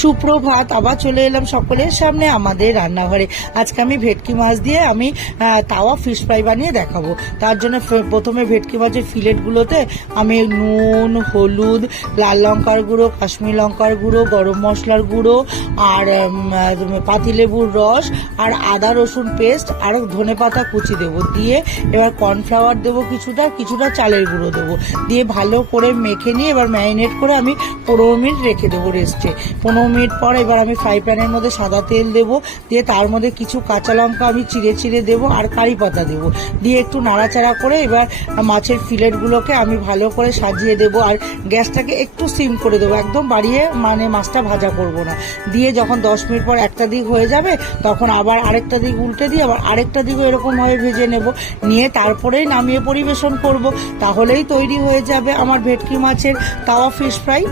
সুপ্রভাত, আবার চলে এলাম সকলের সামনে আমাদের রান্নাঘরে। আজকে আমি ভেটকি মাছ দিয়ে আমি তাওয়া ফিশ ফ্রাই বানিয়ে দেখাবো। তার জন্য প্রথমে ভেটকি মাছের ফিলেটগুলোতে আমি নুন, হলুদ, লাল লঙ্কার গুঁড়ো, কাশ্মীর লঙ্কার গুঁড়ো, গরম মশলার গুঁড়ো আর পাতিলেবুর রস আর আদা রসুন পেস্ট আর ধনেপাতা কুচি দেবো। দিয়ে এবার কর্নফ্লাওয়ার দেবো, কিছুটা চালের গুঁড়ো দেবো। দিয়ে ভালো করে মেখে নিয়ে এবার ম্যারিনেট করে আমি 15 মিনিট রেখে দেবো রেস্টে। 15 মিনিট পর এবার আমি ফ্রাই প্যানের মধ্যে সাদা তেল দেবো। দিয়ে তার মধ্যে কিছু কাঁচা লঙ্কা আমি চিড়ে দেবো আর কারি পাতা দেবো। দিয়ে একটু নাড়াচাড়া করে এবার মাছের ফিলেটগুলোকে আমি ভালো করে সাজিয়ে দেবো। আর গ্যাসটাকে একটু সিম করে দেবো, একদম বাড়িয়ে মাছটা ভাজা করব না। দিয়ে যখন 10 মিনিট পর একটা দিক হয়ে যাবে তখন আবার আরেকটা দিক উল্টে দিয়ে আবার আরেকটা দিকও এরকমভাবে ভেজে নেব। নিয়ে তারপরেই নামিয়ে পরিবেশন করব। তাহলেই তৈরি হয়ে যাবে আমার ভেটকি মাছের তাওয়া ফিশ ফ্রাই।